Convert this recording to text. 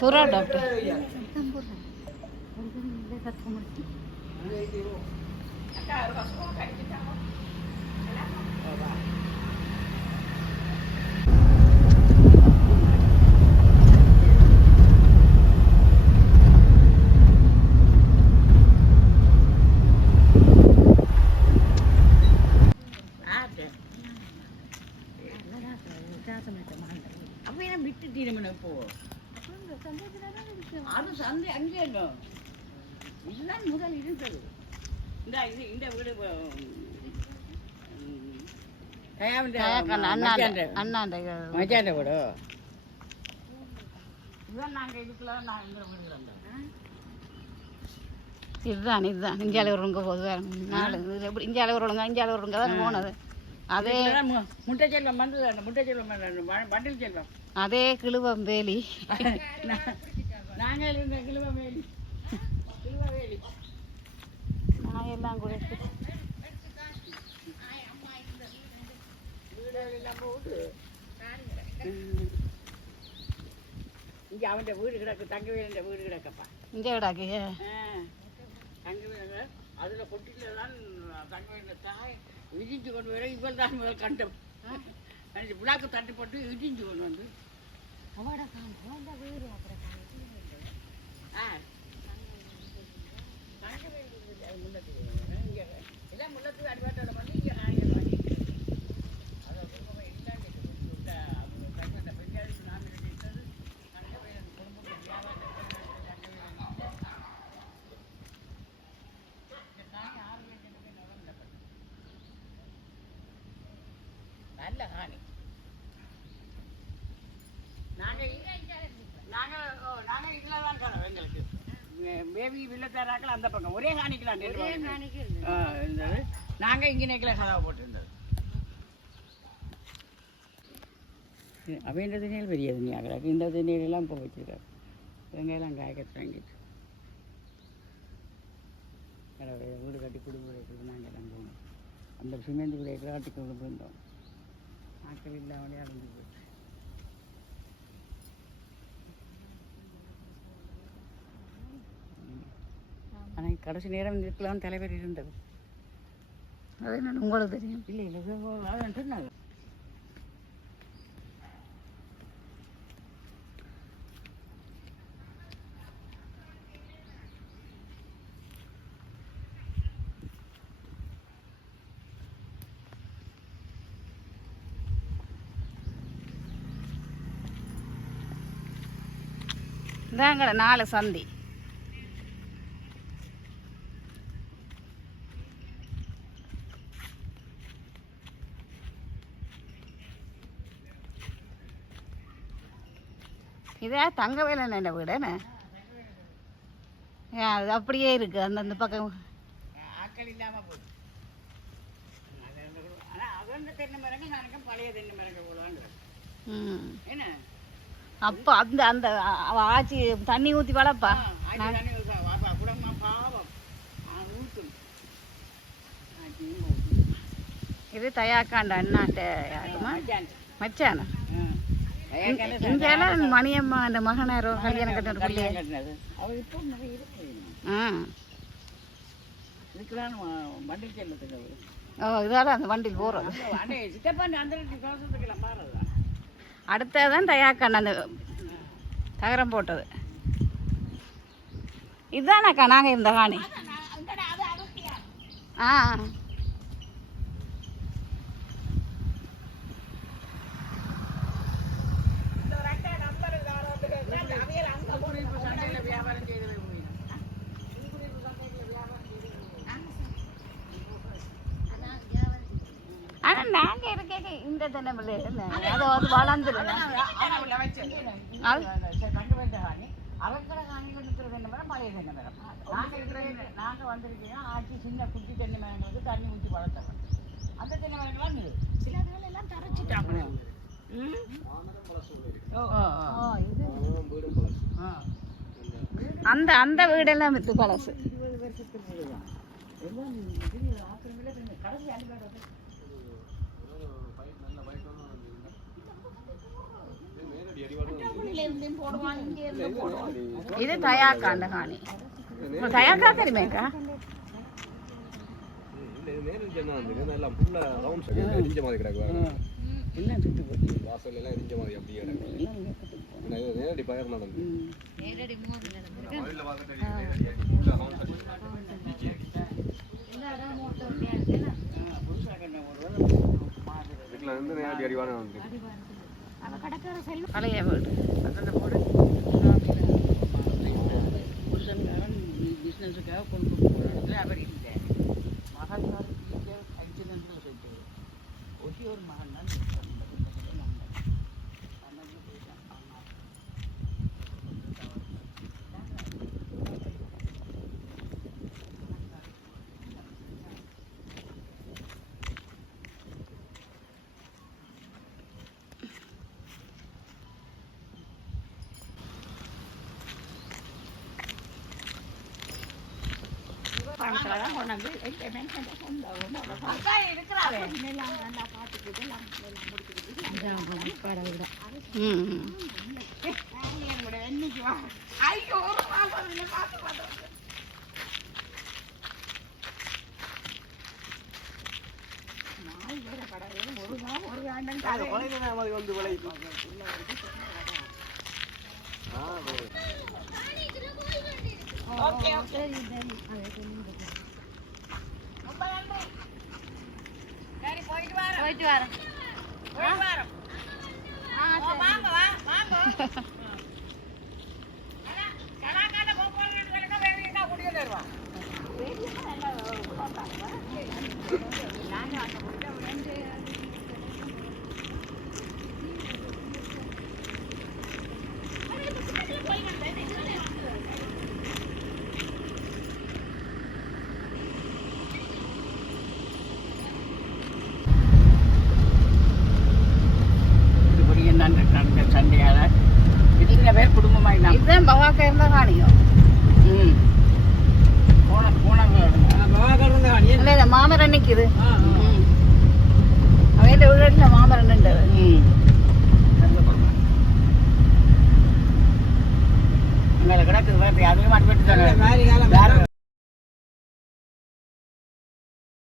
Tura doctor அது சந்தை அங்கே இருக்கும். இதுதான் முதல் இருந்தது. இந்த வீடு மச்சாண்ட வீடு. இதுதான் நாங்கள் இதுக்குள்ள நான் இந்த வீடு வந்தோம். இதுதான் இந்தியாவில் வருங்க போது நாலு எப்படி இந்தியாவில் வருங்க தான் போனது. அதே முட்டை செல்வம் வந்து அந்த முட்டை செல்வம் பண்டில் செல்வம் அதே கிழுவம் வேலி. நாங்கள் இருந்த கிழுவவேலி நான் எல்லாம் கூட இங்கே அவன் வீடு கிடக்கு தங்கவேல வீடு கிடக்கப்பா இங்கே கிடக்கு தங்கவேல அதில் கொட்டில தான் தங்கவேல தாய் இடிஞ்சு கொண்டு வர இவள் தான் முதல் கண்டம் விழாக்கு தட்டு போட்டு இடிஞ்சு கொண்டு வந்து இதான் முள்ளத்து அடிவாட்டோட வந்து இங்கே நல்ல காணி. நாங்கள் இதில் தான் காணோம். எங்களுக்கு பேபி வில்லத்தாராக்கள் அந்த பக்கம் ஒரே காணிக்கலாம் இருந்தது. நாங்கள் இங்கே நேக்கில் கதவை போட்டுருந்தது. அவன் தண்ணியில் பெரிய தண்ணி ஆகிறாக்கு இந்த தண்ணியிலெல்லாம் போக வச்சுருக்காரு. வெங்காயெல்லாம் காய்க்க தொடங்கிட்டு வீடு கட்டி குடும்பம் நாங்கள் எல்லாம் போனோம். அந்த சிமெண்ட் விளையாட்டு காட்டி கொண்டு போயிருந்தோம். ஆக்கள் இல்லாமலே அடைஞ்சு போச்சு. ஆனால் கடைசி நேரம் இருக்கலாம் தலைவர் இருந்தது. அது என்ன உங்களுக்கு தெரியும்? இல்லை அதான் சொன்னாங்க. இதாங்கட 4 சந்தி. இதே தங்கவேல என்ன வீடு என்ன அது அப்படியே இருக்கு. அந்த பக்கம் ஆக்கள் இல்லாமல் போகுது. ஆனால் அது தென்னை மரங்கள் நானுக்கும் பழைய தென்னை மரங்கள் போலான்னு என்ன அப்போ அந்த அந்த ஆச்சி தண்ணி ஊற்றி வளர்ப்பா குடமா பாவம் ஊற்றும். இது தயாக்காண்ட அண்ணாட்ட யாருமா மச்சானா இங்கெல்லாம் மணியம்மா அந்த மகனாரோ கல்யாணம் கட்டின கட்டினது அவர் இப்போ நிறைய இருக்கு. இதுக்கெல்லாம் வண்டில் செல்லத்துக்கு இதால அந்த வண்டியில் போகிறது. சித்தப்பாண்டி அந்த வருஷத்துக்கெல்லாம் மாறதா அடுத்ததான் தயாக்காண்ட அந்த தகரம் போட்டது. இதுதானாக்கா நாங்கள் இருந்த காணி. ஆனால் நாங்கள் இருக்க இந்த தென்னை பிள்ளை அதை வந்து வளர்ந்துருங்க அவங்கள காணிகள் இருக்கிற தென்னை மரம் பழைய தென்னை மரம். நாங்கள் வந்திருக்கீங்கன்னா ஆட்சி சின்ன குட்டி தென்னை மரங்களுக்கு தண்ணி ஊற்றி வளர்த்தவங்க. அந்த தென்னை மரங்கள்லாம் சில இதுகள் எல்லாம் தரைச்சிட்டாங்க. அந்த அந்த வீடெல்லாம் வித்து பழசு. இருந்தும் போடுவான் இங்க இருந்து போடுவான். இது தயாக்கா அந்த காணி தயாக்கா தெரியுமேக்கா எல்லாம் சுட்டு போட்டு வாசல் எல்லாம் எரிஞ்ச மாதிரி அப்படியே நேரடி பயிர் நடந்து வீட்டில் இருந்து நேரடி அறிவான வந்து பழைய வீடு அந்த போடு புருஷன்காரன் பிஸ்னஸுக்காக கொண்டு போகிற இடத்துல அவர் இல்லை மகன் ஆக்சிடென்ட்ல சொல்லிட்டு ஒட்டி ஒரு மகன் தான் வந்து விலை போயிட்டு வரேன் சண்டையால இத்தனை பேர் குடும்பமாக இதுதான் பவாக்கா இருந்தா காணியோ இல்ல இல்ல மாமரம் நிக்குது அவையில உள்ள மாமரம் நின்றது கிடக்குது அதுவே மாட்டி